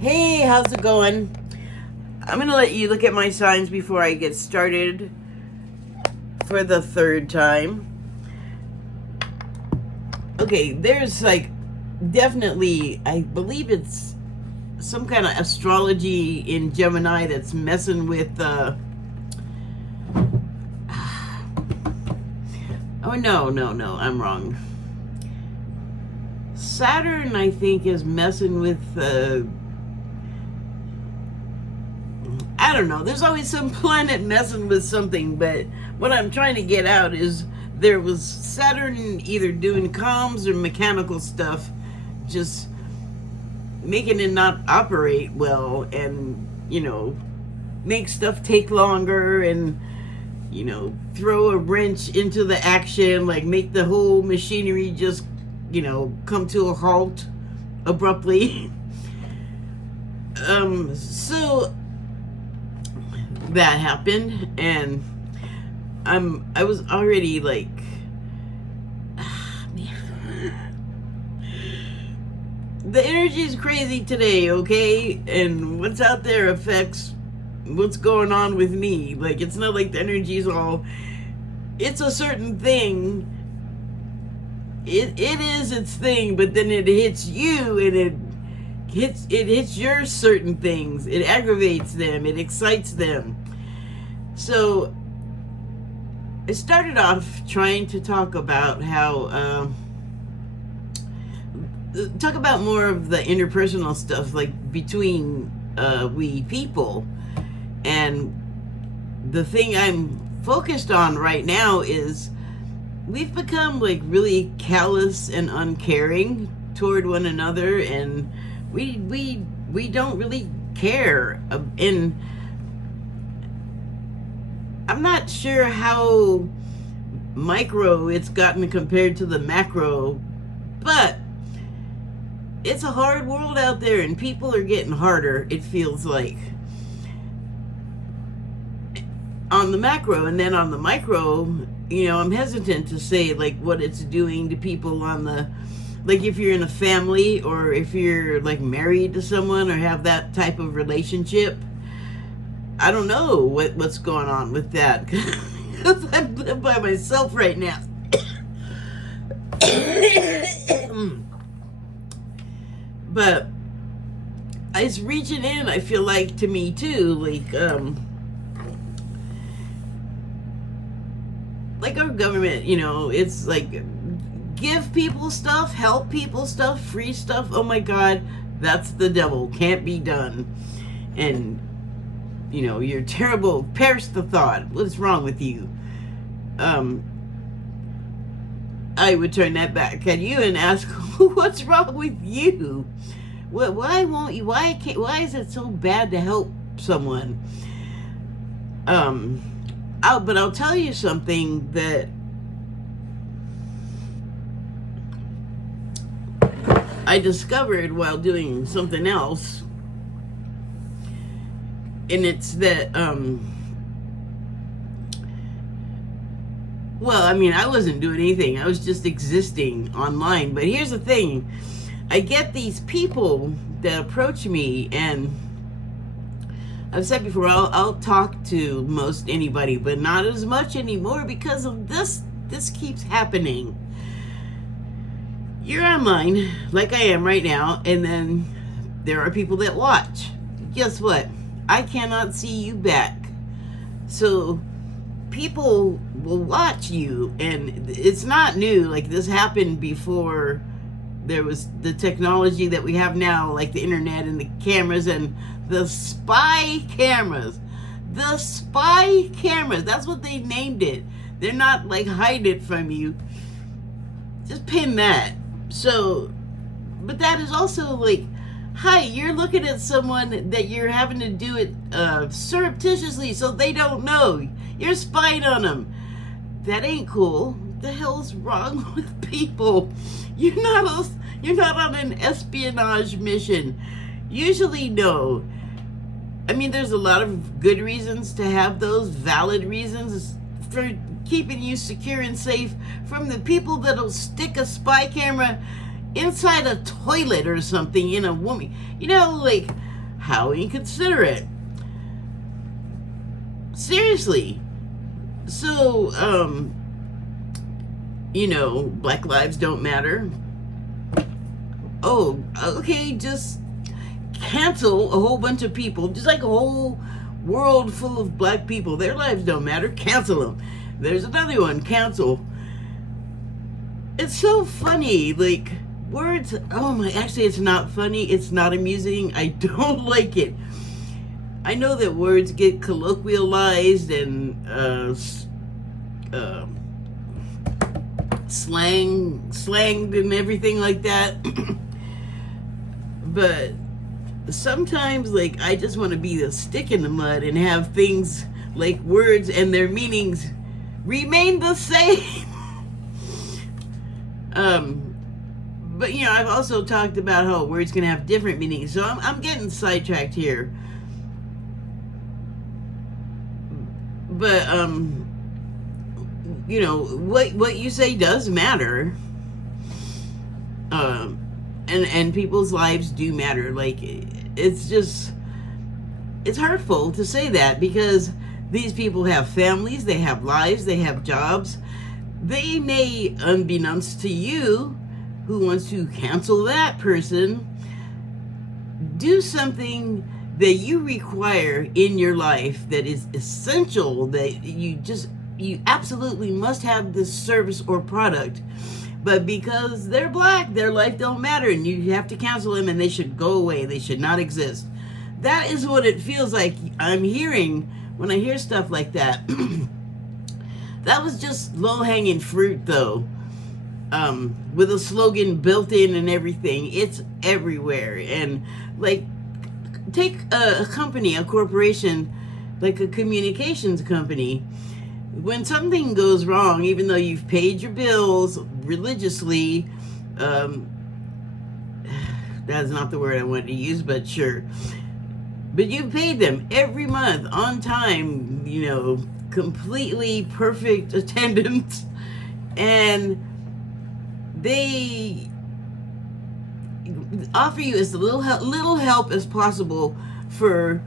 Hey, how's it going? I'm gonna let you look at my signs before I get started for the third time. Okay, there's like definitely, I believe it's some kind of astrology in Gemini that's messing with, oh no, I'm wrong. Saturn, I think, is messing with, I don't know. There's always some planet messing with something, but what I'm trying to get out is there was Saturn either doing comms or mechanical stuff, just making it not operate well and, make stuff take longer and, throw a wrench into the action, like make the whole machinery just, come to a halt abruptly. So that happened, and I was already like, the energy is crazy today, okay? And what's out there affects what's going on with me. Like, it's not like the energy is all, it's a certain thing. It is its thing, but then it hits you and it hits your certain things. It aggravates them, it excites them. So I started off trying to talk about how talk about more of the interpersonal stuff, like between we people. And the thing I'm focused on right now is we've become like really callous and uncaring toward one another, and we don't really care. And I'm not sure how micro it's gotten compared to the macro, but it's a hard world out there, and people are getting harder, it feels like, on the macro. And then on the micro, I'm hesitant to say like what it's doing to people on the, like if you're in a family or if you're like married to someone or have that type of relationship. I don't know what's going on with that, because I'm by myself right now. But it's reaching in, I feel like, to me too, like our government, it's like give people stuff, help people stuff, free stuff. Oh my God, that's the devil. Can't be done. And you're terrible. Perish the thought. What's wrong with you? I would turn that back at you and ask, what's wrong with you? Why won't you? Why is it so bad to help someone? But I'll tell you something that I discovered while doing something else. And it's that, well, I mean, I wasn't doing anything. I was just existing online. But here's the thing. I get these people that approach me, and I've said before, I'll talk to most anybody, but not as much anymore because of this. This keeps happening. You're online, like I am right now, and then there are people that watch. Guess what? I cannot see you back. So people will watch you, and it's not new. Like, this happened before there was the technology that we have now, like the internet and the cameras and the spy cameras. The spy cameras, that's what they named it. They're not like hide it from you. Just pin that. So, but that is also like, hi, you're looking at someone that you're having to do it surreptitiously so they don't know. You're spying on them. That ain't cool. What the hell's wrong with people? You're not on an espionage mission. Usually, no. I mean, there's a lot of good reasons to have those, valid reasons for keeping you secure and safe from the people that'll stick a spy camera inside a toilet or something in a woman. Like, how inconsiderate. Seriously. So, Black lives don't matter. Oh, okay, just cancel a whole bunch of people, just like a whole world full of black people. Their lives don't matter. Cancel them. There's another one. Cancel. It's so funny. Like, words. Oh my. Actually, it's not funny. It's not amusing. I don't like it. I know that words get colloquialized and slanged and everything like that. But sometimes, like, I just want to be the stick in the mud and have things like words and their meanings remain the same. But I've also talked about how words can have different meanings, so I'm getting sidetracked here. But what you say does matter. And people's lives do matter. Like, it's hurtful to say that, because these people have families, they have lives, they have jobs. They may, unbeknownst to you, who wants to cancel that person, do something that you require in your life that is essential, that you absolutely must have this service or product. But because they're black, their life don't matter, and you have to cancel them, and they should go away. They should not exist. That is what it feels like I'm hearing when I hear stuff like that. That was just low-hanging fruit, though. With a slogan built in and everything. It's everywhere. And, like, take a company, a corporation, like a communications company. When something goes wrong, even though you've paid your bills religiously, that's not the word I wanted to use, but sure. But you paid them every month on time, completely perfect attendance, and they offer you as little help as possible for,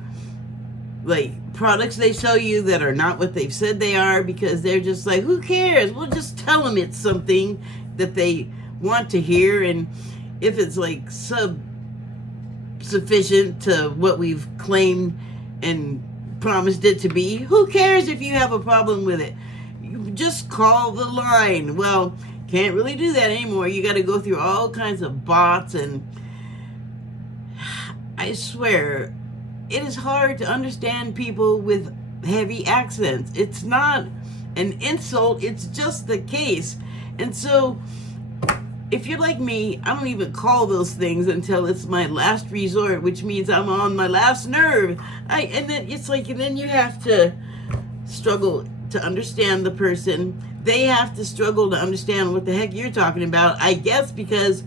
like, products they sell you that are not what they've said they are, because they're just like, who cares? We'll just tell them it's something that they want to hear, and if it's like sufficient to what we've claimed and promised it to be, who cares if you have a problem with it? You just call the line. Well, can't really do that anymore. You got to go through all kinds of bots, and I swear, it is hard to understand people with heavy accents. It's not an insult, it's just the case. And so, if you're like me, I don't even call those things until it's my last resort, which means I'm on my last nerve. And then it's like, and then you have to struggle to understand the person. They have to struggle to understand what the heck you're talking about, I guess, because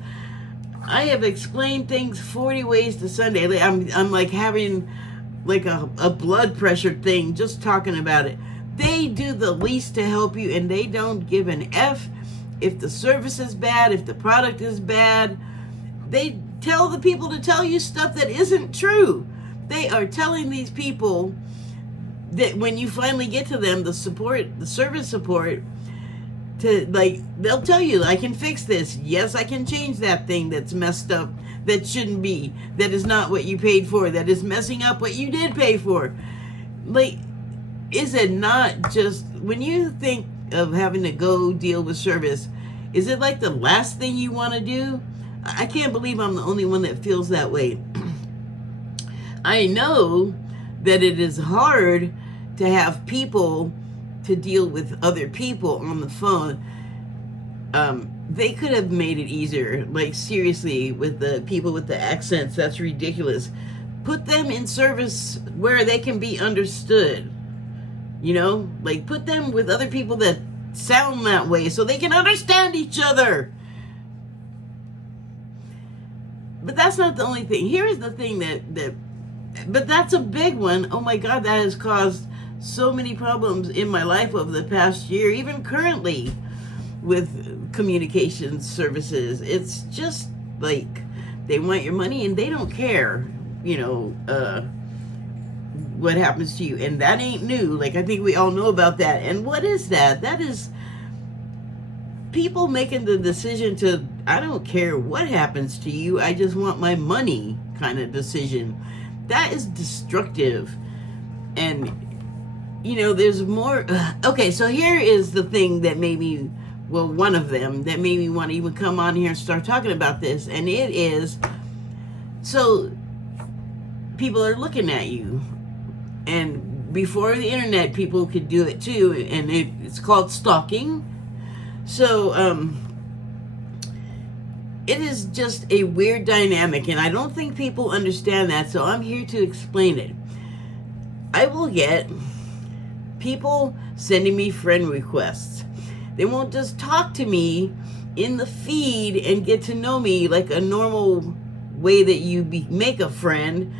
I have explained things 40 ways to Sunday. I'm like having like a blood pressure thing just talking about it. They do the least to help you, and they don't give an F if the service is bad, if the product is bad. They tell the people to tell you stuff that isn't true. They are telling these people that when you finally get to them, the service support, to, like, they'll tell you, I can fix this. Yes, I can change that thing that's messed up, that shouldn't be, that is not what you paid for, that is messing up what you did pay for. Like, is it not just, when you think of having to go deal with service, is it like the last thing you want to do? I can't believe I'm the only one that feels that way. I know that it is hard to have people to deal with other people on the phone. They could have made it easier. Like, seriously, with the people with the accents, that's ridiculous. Put them in service where they can be understood. Like, put them with other people that sound that way so they can understand each other. But that's not the only thing. Here's the thing but that's a big one. Oh my God, that has caused so many problems in my life over the past year, even currently with communications services. It's just like they want your money and they don't care, you know, what happens to you. And that ain't new. Like, I think we all know about that. And what is that? That is people making the decision to, I don't care what happens to you, I just want my money kind of decision. That is destructive. And, you know, there's more. Okay, so here is the thing that made me, well, one of them that made me want to even come on here and start talking about this. And it is, so people are looking at you. And before the internet, people could do it too. And it's called stalking. So, it is just a weird dynamic, and I don't think people understand that, so I'm here to explain it. I will get people sending me friend requests. They won't just talk to me in the feed and get to know me like a normal way that you make a friend.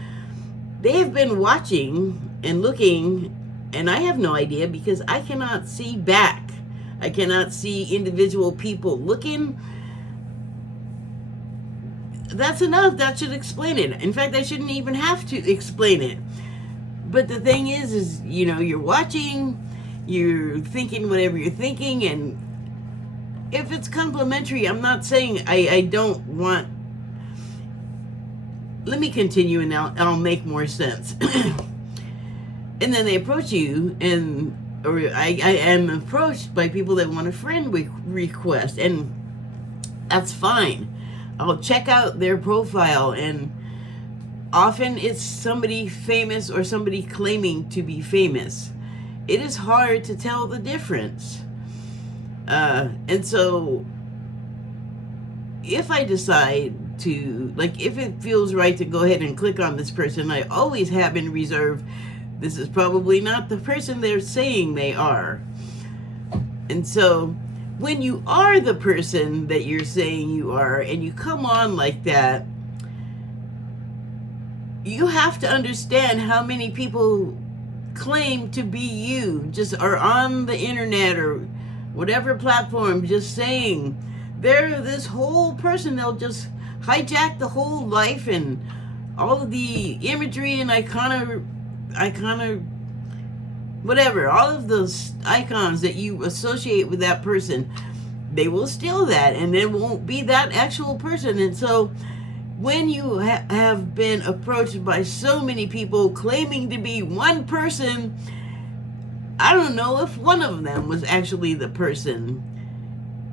They have been watching and looking, and I have no idea because I cannot see back. I cannot see individual people looking. That's enough. That should explain it. In fact, I shouldn't even have to explain it. But the thing is, you know, you're watching, you're thinking whatever you're thinking, and if it's complimentary, I'm not saying I don't want. Let me continue, and I'll make more sense. And then they approach you, or I am approached by people that want a friend request, and that's fine. I'll check out their profile, and often it's somebody famous or somebody claiming to be famous. It is hard to tell the difference. And so if I decide to, like, if it feels right to go ahead and click on this person, I always have in reserve, this is probably not the person they're saying they are. And so when you are the person that you're saying you are, and you come on like that, you have to understand how many people claim to be you, just are on the internet or whatever platform, just saying they're this whole person. They'll just hijack the whole life and all of the imagery and whatever, all of those icons that you associate with that person, they will steal that, and it won't be that actual person. And so when you have been approached by so many people claiming to be one person, I don't know if one of them was actually the person.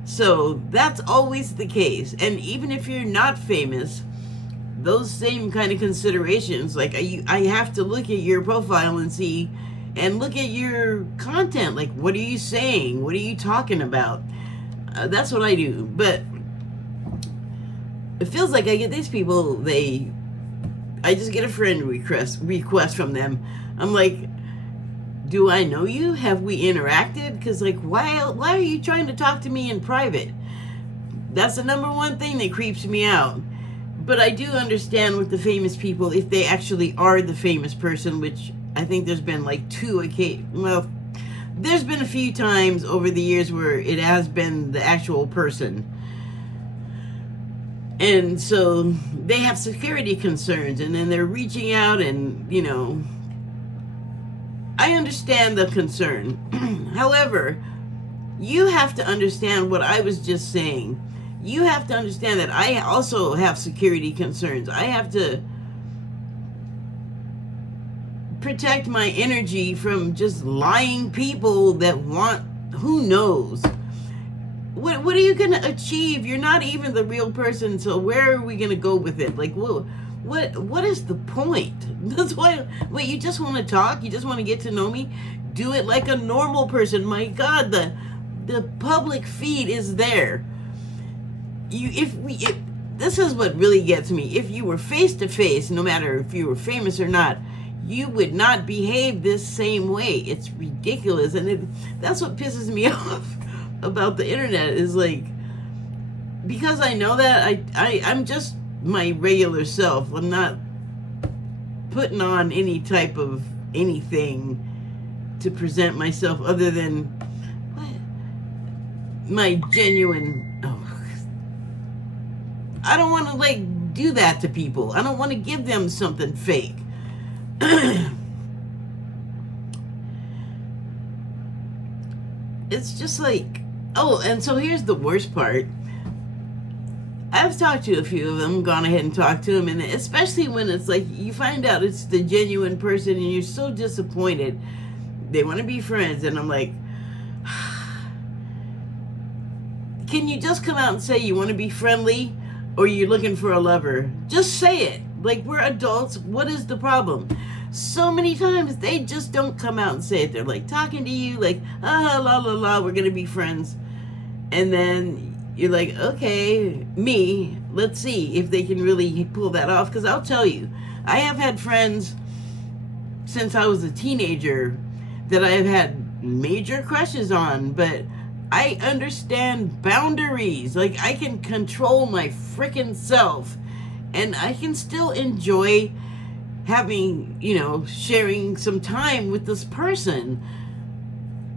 So that's always the case. And even if you're not famous, those same kind of considerations, like I have to look at your profile and see, and look at your content. Like, what are you saying? What are you talking about? That's what I do. But it feels like I get these people, I just get a friend request from them. I'm like, do I know you? Have we interacted? Because, like, why are you trying to talk to me in private? That's the number one thing that creeps me out. But I do understand with the famous people, if they actually are the famous person, which I think there's been like there's been a few times over the years where it has been the actual person. And so they have security concerns, and then they're reaching out, and, you know, I understand the concern. However, you have to understand what I was just saying. You have to understand that I also have security concerns. I have to protect my energy from just lying people that want, who knows. What are you going to achieve? You're not even the real person, so where are we going to go with it? Like, what is the point? That's why, wait, you just want to talk? You just want to get to know me? Do it like a normal person. My God, the public feed is there. This is what really gets me. If you were face to face, no matter if you were famous or not, you would not behave this same way. It's ridiculous, and that's what pisses me off about the internet. Is like, because I know that I'm just my regular self. I'm not putting on any type of anything to present myself other than my genuine. I don't want to like do that to people. I don't want to give them something fake. It's just like, oh, and so here's the worst part. I've talked to a few of them, gone ahead and talked to them, and especially when it's like you find out it's the genuine person and you're so disappointed. They want to be friends, and I'm like, can you just come out and say you want to be friendly or you're looking for a lover? Just say it. Like, we're adults. What is the problem? So many times they just don't come out and say it. They're like talking to you like, la la la, we're going to be friends. And then you're like, okay, let's see if they can really pull that off. Because I'll tell you, I have had friends since I was a teenager that I have had major crushes on, but I understand boundaries. Like, I can control my freaking self, and I can still enjoy having, sharing some time with this person.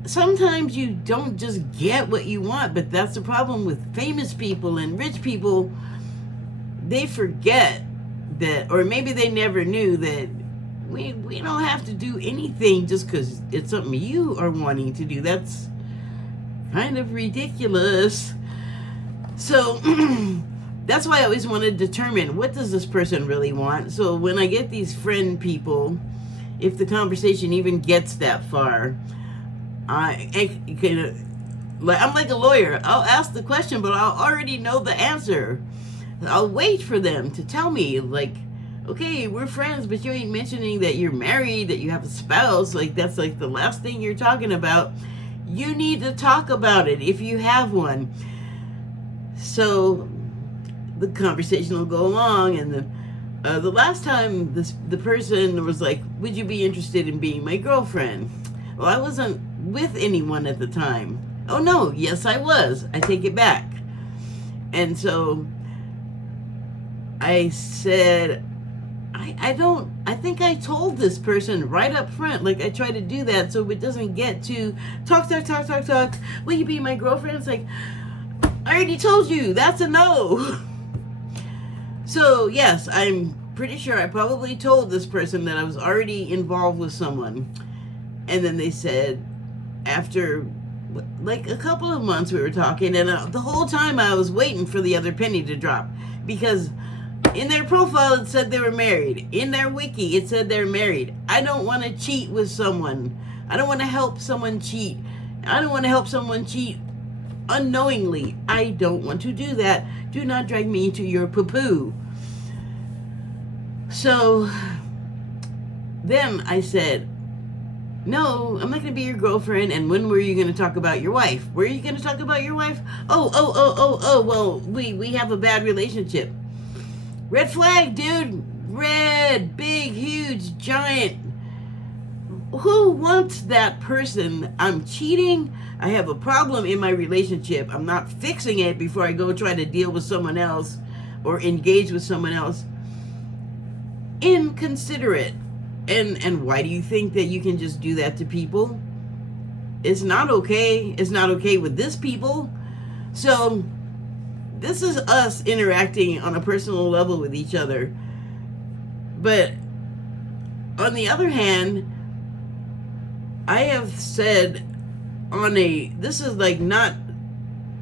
Sometimes you don't just get what you want, but that's the problem with famous people and rich people. They forget that, or maybe they never knew that we don't have to do anything just because it's something you are wanting to do. That's kind of ridiculous. So that's why I always want to determine, what does this person really want? So when I get these friend people, if the conversation even gets that far, I'm like a lawyer. I'll ask the question, but I'll already know the answer. I'll wait for them to tell me, like, okay, we're friends, but you ain't mentioning that you're married, that you have a spouse. Like, that's like the last thing you're talking about. You need to talk about it if you have one. So the conversation will go along, and the last time the person was like, would you be interested in being my girlfriend? Well, I wasn't with anyone at the time. Oh no, yes I was. I take it back. And so I said, I think I told this person right up front. Like, I try to do that so it doesn't get to talk. Will you be my girlfriend? It's like, I already told you, that's a no. So yes, I'm pretty sure I probably told this person that I was already involved with someone. And then they said, after like a couple of months we were talking, and the whole time I was waiting for the other penny to drop, because in their profile it said they were married. In their wiki it said they're married. I don't want to cheat with someone. I don't want to help someone cheat. I don't want to help someone cheat unknowingly. I don't want to do that. Do not drag me into your poo-poo. So then I said, no, I'm not going to be your girlfriend. And when were you going to talk about your wife? Were you going to talk about your wife? Oh, well, we have a bad relationship. Red flag, dude. Red, big, huge, giant. Who wants that person? I'm cheating. I have a problem in my relationship. I'm not fixing it before I go try to deal with someone else or engage with someone else. Inconsiderate. And why do you think that you can just do that to people? It's not okay. It's not okay with this people. So this is us interacting on a personal level with each other. But on the other hand, I have said this is like not,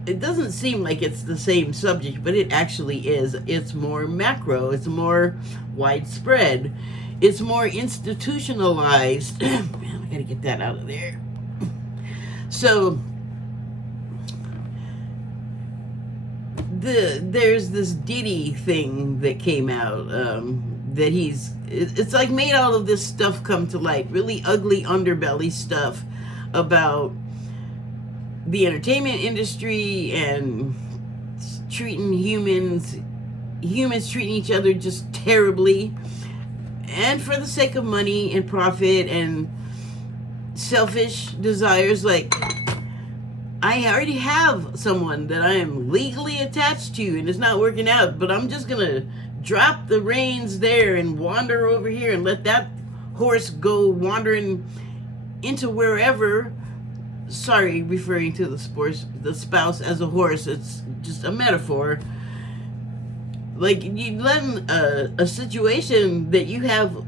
it doesn't seem like it's the same subject, but it actually is. It's more macro. It's more widespread. It's more institutionalized. Man, I gotta get that out of there. So there's this Diddy thing that came out, that it's like made all of this stuff come to light, really ugly underbelly stuff about the entertainment industry and treating humans treating each other just terribly, and for the sake of money and profit and selfish desires. Like, I already have someone that I am legally attached to, and it's not working out, but I'm just gonna drop the reins there and wander over here and let that horse go wandering into wherever. Sorry, referring to the spouse as a horse. It's just a metaphor. like you let a situation that you have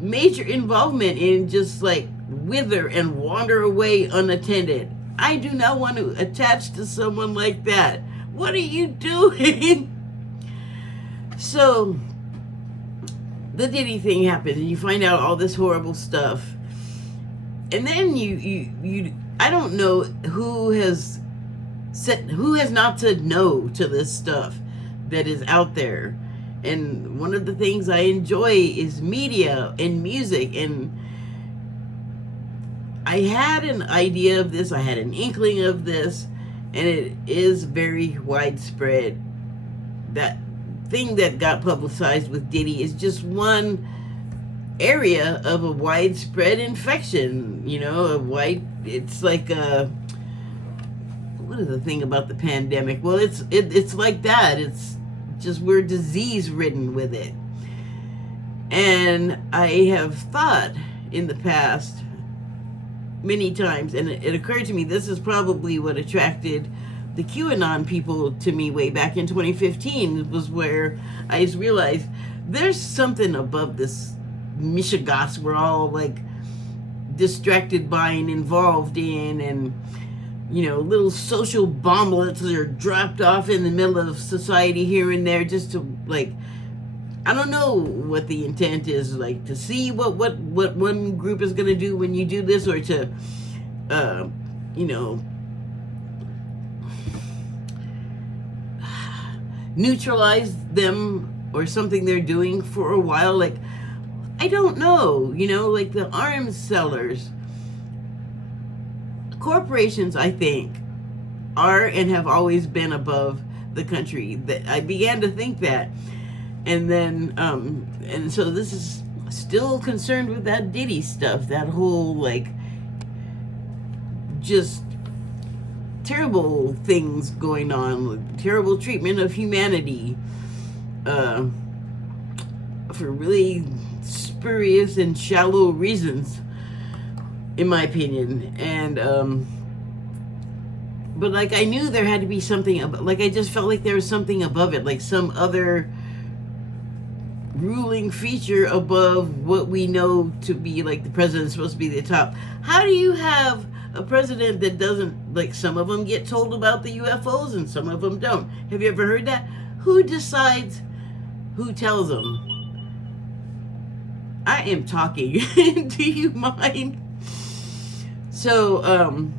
major involvement in just like wither and wander away unattended. I do not want to attach to someone like that. What are you doing? So the Diddy thing happens, and you find out all this horrible stuff, and then you I don't know who has not said no to this stuff that is out there. And one of the things I enjoy is media and music, and I had an idea of this, I had an inkling of this, and it is very widespread. That thing that got publicized with Diddy is just one area of a widespread infection. It's like what is the thing about the pandemic? Well, it's like that. It's just we're disease ridden with it. And I have thought in the past many times, and it occurred to me, this is probably what attracted the QAnon people to me way back in 2015, was where I just realized there's something above this mishigas we're all like distracted by and involved in, and little social bomblets are dropped off in the middle of society here and there, just to like, I don't know what the intent is, like to see what one group is going to do when you do this, or to neutralize them or something they're doing for a while. Like, I don't know, like the arms sellers, corporations, I think, are and have always been above the country. That I began to think that, and then and so this is still concerned with that Diddy stuff, that whole like just terrible things going on, terrible treatment of humanity, for really spurious and shallow reasons, in my opinion. And but like, I knew there had to be something, like I just felt like there was something above it, like some other ruling feature above what we know to be like the president's supposed to be the top. How do you have a president that doesn't, like, some of them get told about the UFOs and some of them don't? Have you ever heard that? Who decides who tells them? I am talking. Do you mind? So,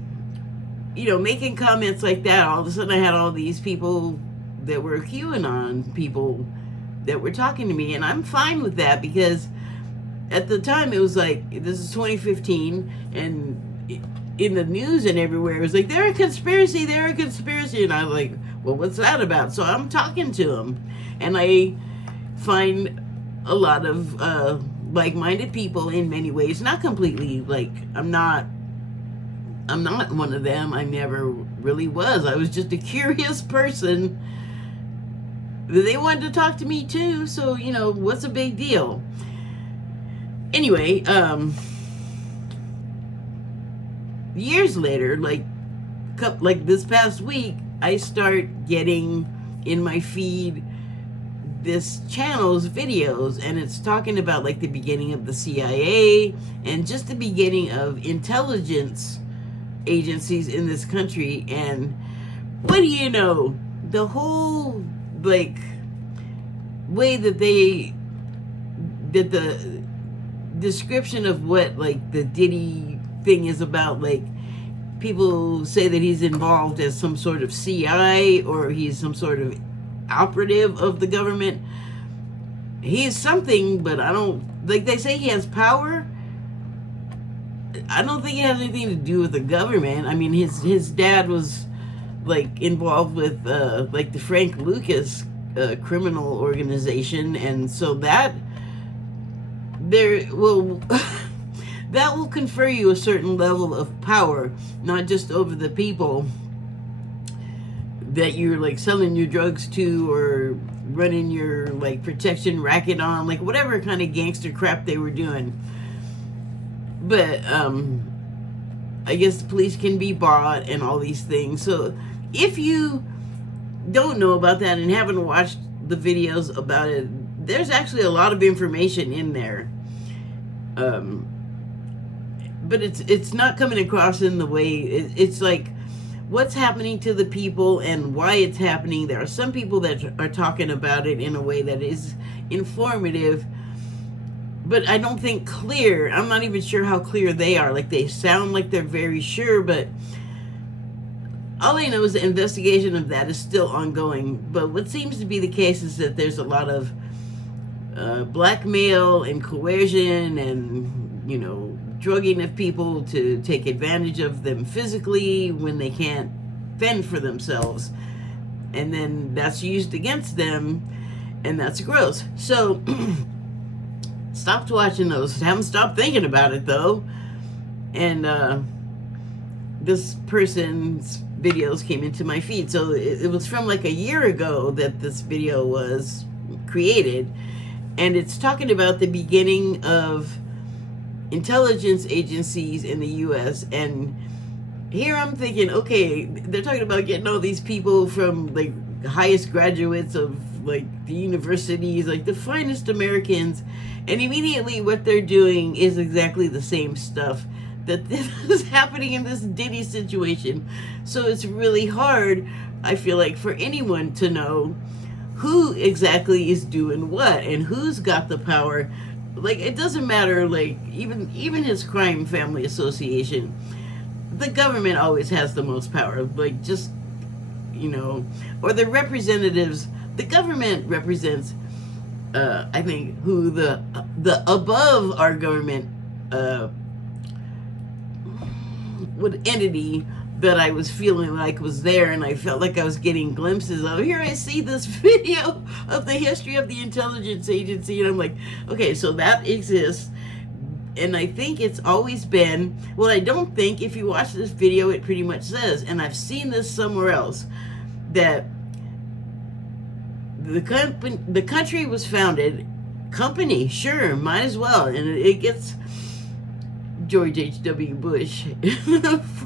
making comments like that, all of a sudden I had all these people that were QAnon people that were talking to me, and I'm fine with that, because at the time it was like, this is 2015, and in the news and everywhere it was like, they're a conspiracy, and I was like, well, what's that about? So I'm talking to them, and I find a lot of like-minded people in many ways. Not completely, like, I'm not one of them. I never really was. I was just a curious person. They wanted to talk to me too, so what's a big deal? Anyway, years later, like this past week, I start getting in my feed this channel's videos, and it's talking about like the beginning of the CIA and just the beginning of intelligence agencies in this country. And what do you know, the whole like way that the description of what like the Diddy thing is about, like people say that he's involved as some sort of CI, or he's some sort of operative of the government. He's something, but I don't, like they say he has power. I don't think it has anything to do with the government. I mean, his dad was like involved with like the Frank Lucas criminal organization, and so that that will confer you a certain level of power, not just over the people that you're like selling your drugs to or running your like protection racket on, like whatever kind of gangster crap they were doing. But I guess the police can be bought and all these things. So if you don't know about that and haven't watched the videos about it, there's actually a lot of information in there. But it's not coming across in the way, it's like what's happening to the people and why it's happening. There are some people that are talking about it in a way that is informative, but I don't think clear. I'm not even sure how clear they are. Like, they sound like they're very sure, but all I know is the investigation of that is still ongoing. But what seems to be the case is that there's a lot of blackmail and coercion and, you know, drugging of people to take advantage of them physically when they can't fend for themselves. And then that's used against them, and that's gross. So, stopped watching those. Haven't stopped thinking about it, though. And this person's videos came into my feed. So it was from like a year ago that this video was created. And it's talking about the beginning of intelligence agencies in the U.S. And here I'm thinking, okay, they're talking about getting all these people from like the highest graduates of like the universities, like the finest Americans, and immediately what they're doing is exactly the same stuff that is happening in this Diddy situation. So it's really hard, I feel like, for anyone to know who exactly is doing what and who's got the power. Like, it doesn't matter, like, even his crime family association, the government always has the most power. Like, just, you know, or the representatives, the government represents, I think, who the above our government, what entity that I was feeling like was there, and I felt like I was getting glimpses of. Here I see this video of the history of the intelligence agency, and I'm like, okay, so that exists. And I think it's always been, well, I don't think, if you watch this video, it pretty much says, and I've seen this somewhere else, that the country was founded, company, sure, might as well, and it gets George H.W. Bush,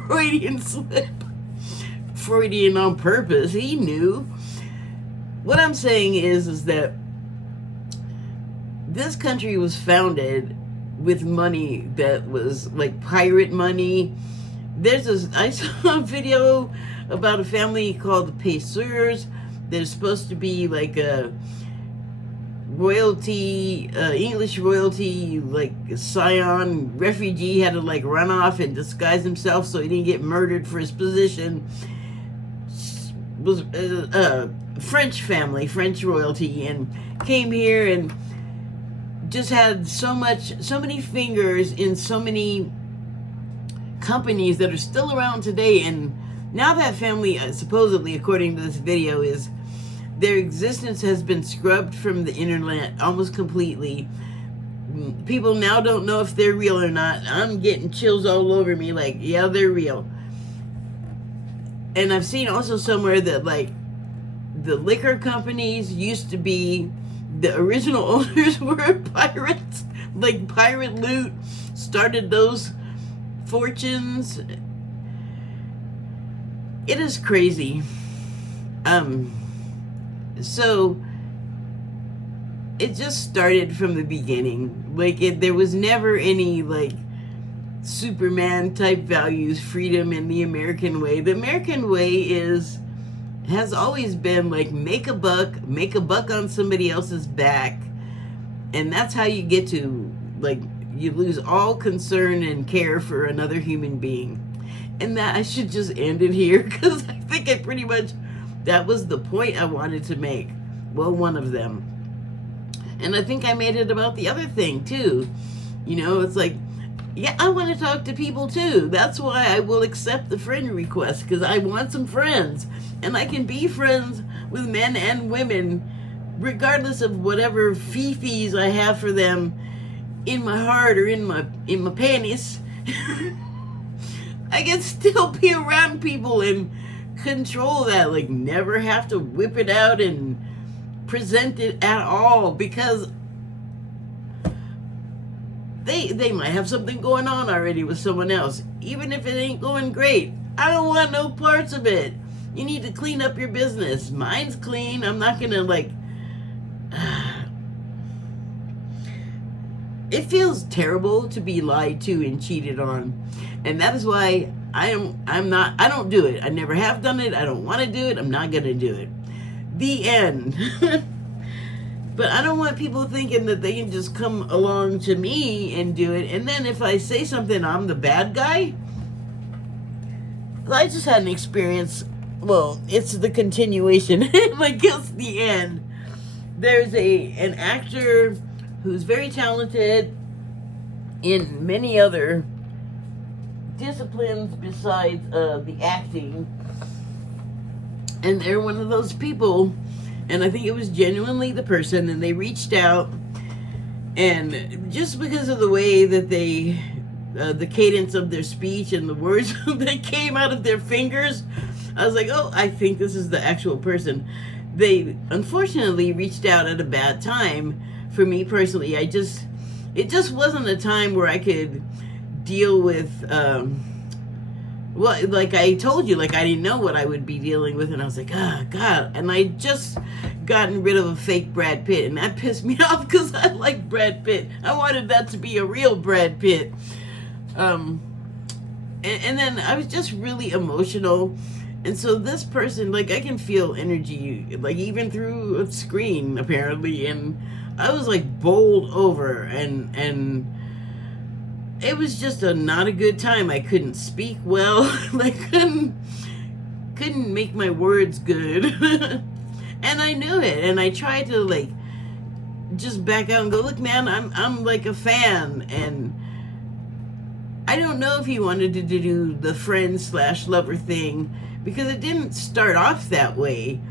Freudian slip, Freudian on purpose, he knew. What I'm saying is that this country was founded with money that was like pirate money. I saw a video about a family called the Pacers. They're supposed to be like a royalty, English royalty, like scion refugee, had to like run off and disguise himself so he didn't get murdered for his position. Was French family, French royalty, and came here and just had so many fingers in so many companies that are still around today. And now that family, supposedly, according to this video, their existence has been scrubbed from the internet almost completely. People now don't know if they're real or not. I'm getting chills all over me, like, yeah, they're real. And I've seen also somewhere that, like, the liquor companies used to be, the original owners were pirates. Like, pirate loot started those fortunes. It is crazy. So it just started from the beginning. Like, there was never any like Superman type values, freedom in the American way. The American way has always been like make a buck on somebody else's back, and that's how you get to, like, you lose all concern and care for another human being. And that I should just end it here, because I think I pretty much, that was the point I wanted to make. Well, one of them. And I think I made it about the other thing too. You know, it's like, yeah, I want to talk to people too. That's why I will accept the friend request, because I want some friends. And I can be friends with men and women, regardless of whatever fifis I have for them in my heart or in my panties. I can still be around people and control that, like, never have to whip it out and present it at all, because they might have something going on already with someone else, even if it ain't going great. I don't want no parts of it. You need to clean up your business. Mine's clean. I'm not gonna, like, it feels terrible to be lied to and cheated on, and that is why I don't do it. I never have done it. I don't want to do it. I'm not gonna do it. The end. But I don't want people thinking that they can just come along to me and do it, and then if I say something, I'm the bad guy. I just had an experience. Well, it's the continuation. Like, it's the end. There's an actor who's very talented in many other disciplines besides the acting. And they're one of those people, and I think it was genuinely the person, and they reached out, and just because of the way that they, the cadence of their speech and the words that came out of their fingers, I was like, oh, I think this is the actual person. They unfortunately reached out at a bad time for me personally. It just wasn't a time where I could deal with, well, like I told you, like I didn't know what I would be dealing with, and I was like, oh, God. And I just gotten rid of a fake Brad Pitt, and that pissed me off because I like Brad Pitt. I wanted that to be a real Brad Pitt. And then I was just really emotional. And so this person, like, I can feel energy, like, even through a screen, apparently. And I was, like, bowled over. And it was just not a good time. I couldn't speak well. Like, couldn't make my words good. And I knew it. And I tried to, like, just back out and go, look, man, I'm like, a fan. And I don't know if he wanted to do the friend/lover thing, because it didn't start off that way.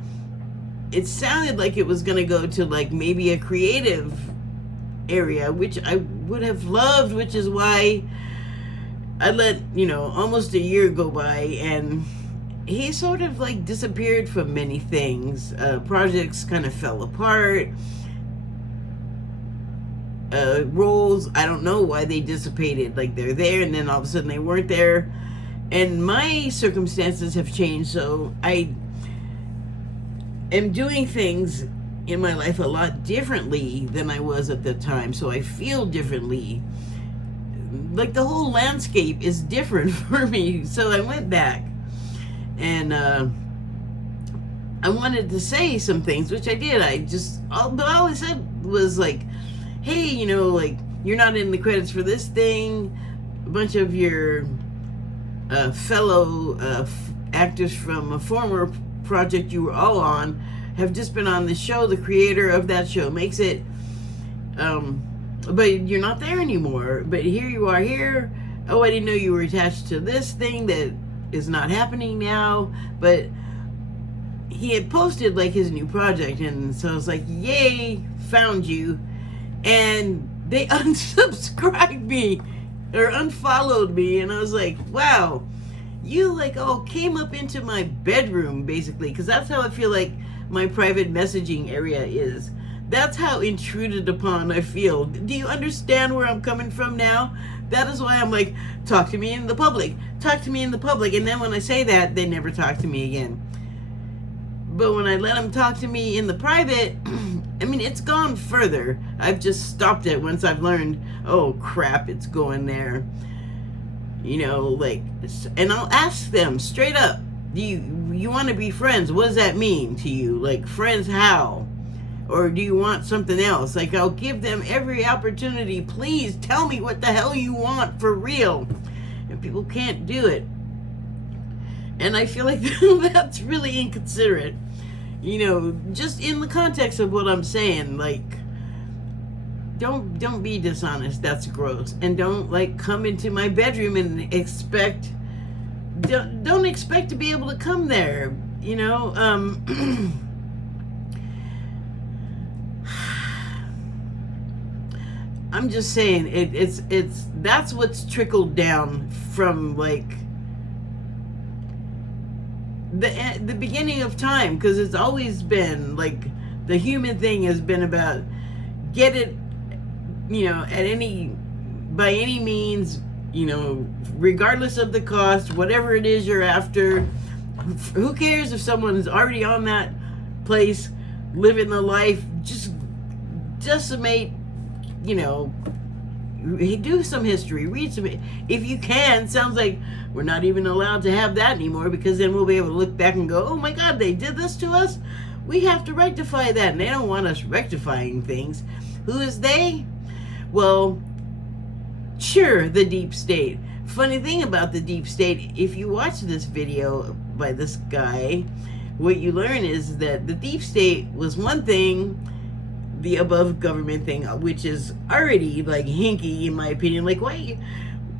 It sounded like it was going to go to, like, maybe a creative area, which I would have loved, which is why I let, almost a year go by, and he sort of, like, disappeared from many things. Projects kind of fell apart. Roles, I don't know why they dissipated. Like, they're there, and then all of a sudden they weren't there. And my circumstances have changed, so I am doing things in my life a lot differently than I was at the time, so I feel differently. Like, the whole landscape is different for me. So I went back, and I wanted to say some things, which I did. But all I said was, like, hey, like, you're not in the credits for this thing. A bunch of your fellow actors from a former project you were all on have just been on the show. The creator of that show makes it, but you're not there anymore. But here you are here. Oh, I didn't know you were attached to this thing that is not happening now. But he had posted, like, his new project, and so I was like, yay, found you. And they unsubscribed me or unfollowed me, and I was like, wow, you, like, came up into my bedroom, basically, because that's how I feel like my private messaging area is. That's how intruded upon I feel. Do you understand where I'm coming from now? That is why I'm like, talk to me in the public, talk to me in the public. And then when I say that, they never talk to me again. But when I let them talk to me in the private, I mean, it's gone further. I've just stopped it once I've learned, oh crap, it's going there. Like, and I'll ask them straight up, do you want to be friends? What does that mean to you? Like, friends how? Or do you want something else? Like, I'll give them every opportunity. Please tell me what the hell you want for real. And people can't do it. And I feel like that's really inconsiderate. Just in the context of what I'm saying, like, don't be dishonest. That's gross. And don't, like, come into my bedroom and don't expect to be able to come there. I'm just saying that's what's trickled down from, like, the beginning of time, because it's always been, like, the human thing has been about get it, by any means, regardless of the cost, whatever it is you're after. Who cares if someone is already on that place, living the life, just decimate, do some history, read some, if you can. Sounds like we're not even allowed to have that anymore, because then we'll be able to look back and go, oh my God, they did this to us. We have to rectify that. And they don't want us rectifying things. Who is they? Well, sure, the deep state. Funny thing about the deep state, if you watch this video by this guy, what you learn is that the deep state was one thing, the above government thing, which is already like hinky in my opinion. Like, why you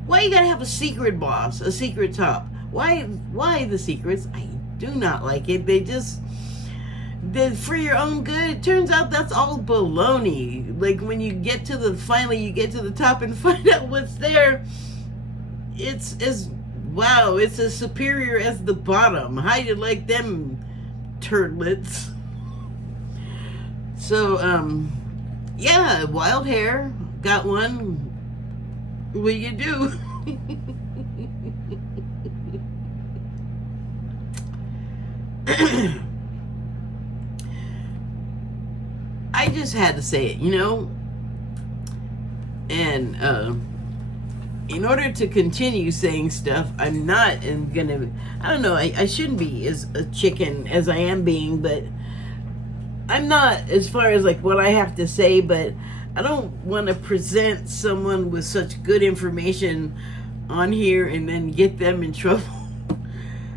gotta have a secret boss, a secret top? Why the secrets? I do not like it. For your own good. It turns out that's all baloney. Like, when you get to finally you get to the top and find out what's there, it's as superior as the bottom. How you like them turtlets? So, yeah, wild hair, got one. What do you do? I just had to say it, and in order to continue saying stuff, I'm not gonna, I don't know, I shouldn't be as a chicken as I am being, but I'm not, as far as like what I have to say, but I don't want to present someone with such good information on here and then get them in trouble.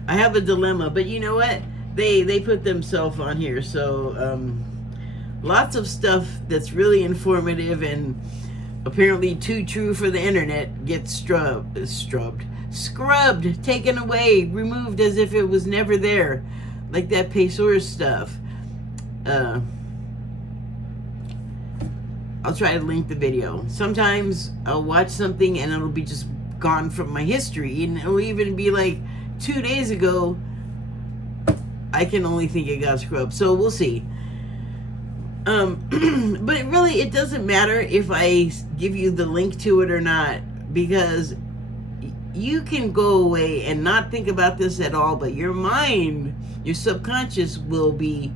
I have a dilemma, but you know what? They put themselves on here, so lots of stuff that's really informative and apparently too true for the internet gets scrubbed, taken away, removed as if it was never there, like that Pesaurus stuff. I'll try to link the video. Sometimes I'll watch something and it'll be just gone from my history, and it'll even be like 2 days ago. I can only think it got scrubbed, so we'll see. But really, it doesn't matter if I give you the link to it or not, because you can go away and not think about this at all, but your mind, your subconscious will be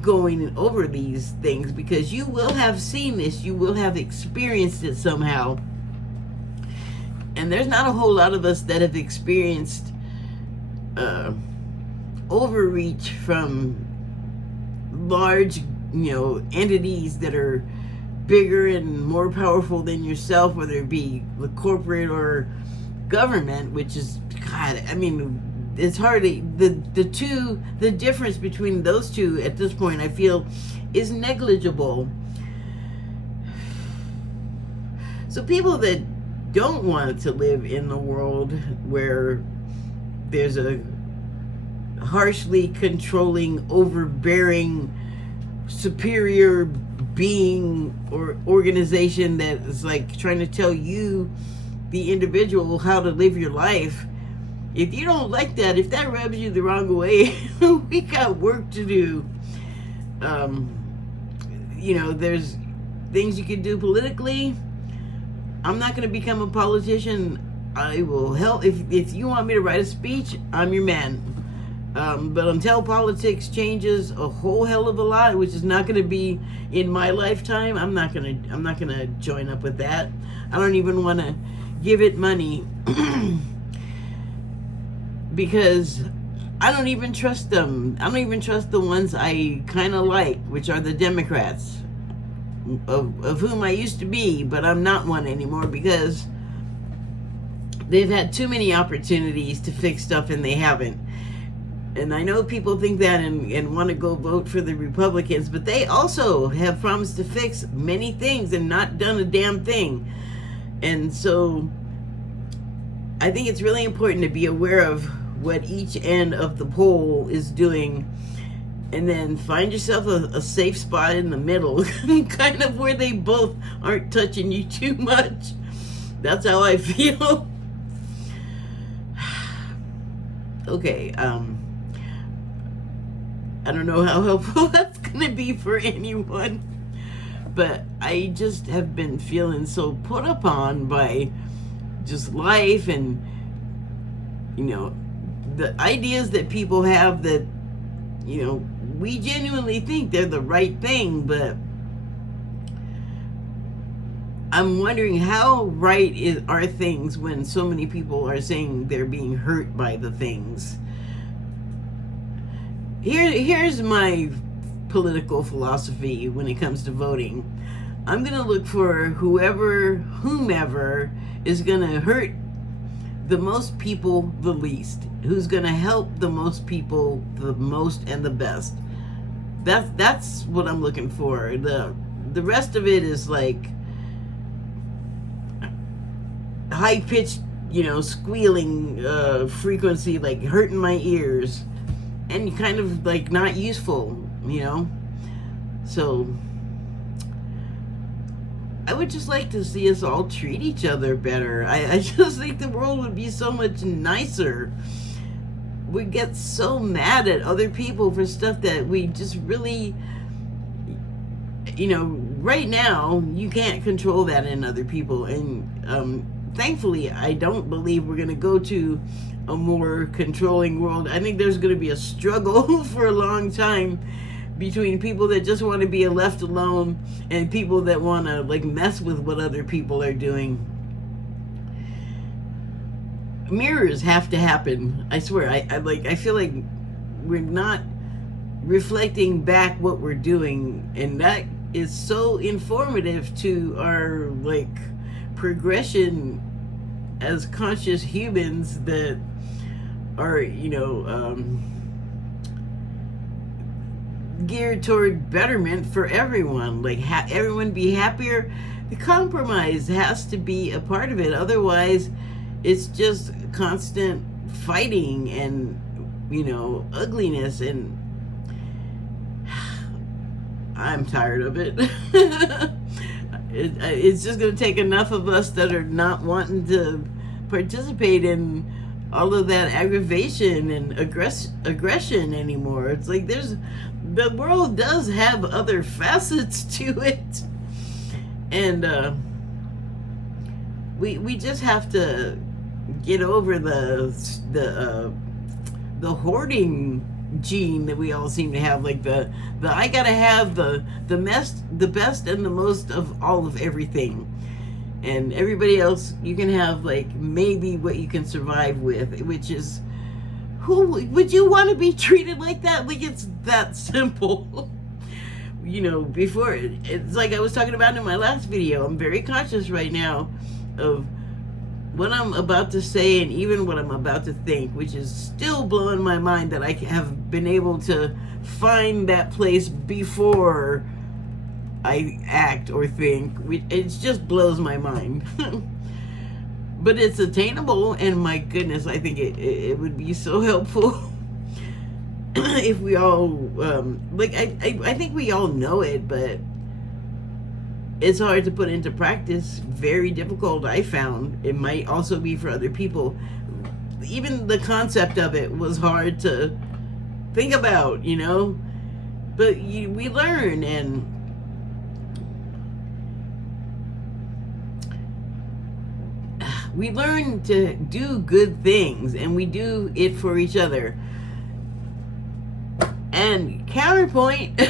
going over these things, because you will have seen this, you will have experienced it somehow. And there's not a whole lot of us that have experienced overreach from large, entities that are bigger and more powerful than yourself, whether it be the corporate or government, which is, God, I mean, it's hardly the difference between those two at this point, I feel, is negligible. So people that don't want to live in the world where there's a harshly controlling, overbearing, superior being or organization that is like trying to tell you, the individual, how to live your life. If you don't like that, if that rubs you the wrong way, we got work to do. There's things you can do politically. I'm not going to become a politician. I will help. If you want me to write a speech, I'm your man. But until politics changes a whole hell of a lot, which is not going to be in my lifetime, I'm not gonna join up with that. I don't even want to give it money. Because I don't even trust them. I don't even trust the ones I kind of like, which are the Democrats, of whom I used to be, but I'm not one anymore, because they've had too many opportunities to fix stuff and they haven't. And I know people think that and want to go vote for the Republicans, but they also have promised to fix many things and not done a damn thing. And so I think it's really important to be aware of what each end of the pole is doing, and then find yourself a safe spot in the middle, kind of where they both aren't touching you too much. That's how I feel. Okay, I don't know how helpful that's gonna be for anyone, but I just have been feeling so put upon by just life and, the ideas that people have that, we genuinely think they're the right thing, but I'm wondering how right are things when so many people are saying they're being hurt by the things. Here's my political philosophy when it comes to voting. I'm going to look for whomever is going to hurt the most people the least, who's going to help the most people the most and the best. That's what I'm looking for. The rest of it is like high pitched, squealing frequency, like hurting my ears, and kind of like not useful, So I would just like to see us all treat each other better. I just think the world would be so much nicer. We get so mad at other people for stuff that we just really, right now, you can't control that in other people. And thankfully, I don't believe we're going to go to a more controlling world. I think there's going to be a struggle for a long time between people that just want to be left alone and people that want to like mess with what other people are doing. Mirrors have to happen. I swear. I feel like we're not reflecting back what we're doing, and that is so informative to our like progression as conscious humans that are geared toward betterment for everyone. Like everyone be happier. The compromise has to be a part of it. Otherwise, it's just constant fighting and ugliness, and I'm tired of it. It's just going to take enough of us that are not wanting to participate in all of that aggravation and aggression anymore. It's like the world does have other facets to it, and we just have to get over the hoarding gene that we all seem to have. Like the I gotta have the best and the most of all of everything, and everybody else you can have like maybe what you can survive with, which is, who would you want to be treated like that? Like it's that simple. Before, it's like I was talking about in my last video, I'm very conscious right now of what I'm about to say and even what I'm about to think, which is still blowing my mind that I have been able to find that place before I act or think. It just blows my mind. But it's attainable, and my goodness, I think it would be so helpful if we all, I think we all know it, but it's hard to put into practice. Very difficult, I found. It might also be for other people. Even the concept of it was hard to think about, but we learn, and we learn to do good things, and we do it for each other. And counterpoint,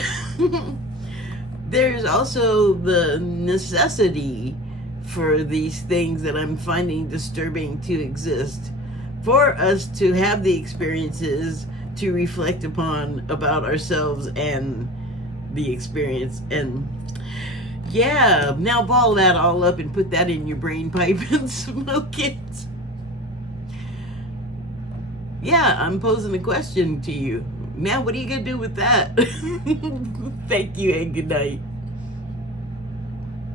there's also the necessity for these things that I'm finding disturbing to exist, for us to have the experiences to reflect upon about ourselves and the experience. And yeah, now ball that all up and put that in your brain pipe and smoke it. Yeah, I'm posing a question to you. Now, what are you going to do with that? Thank you and good night.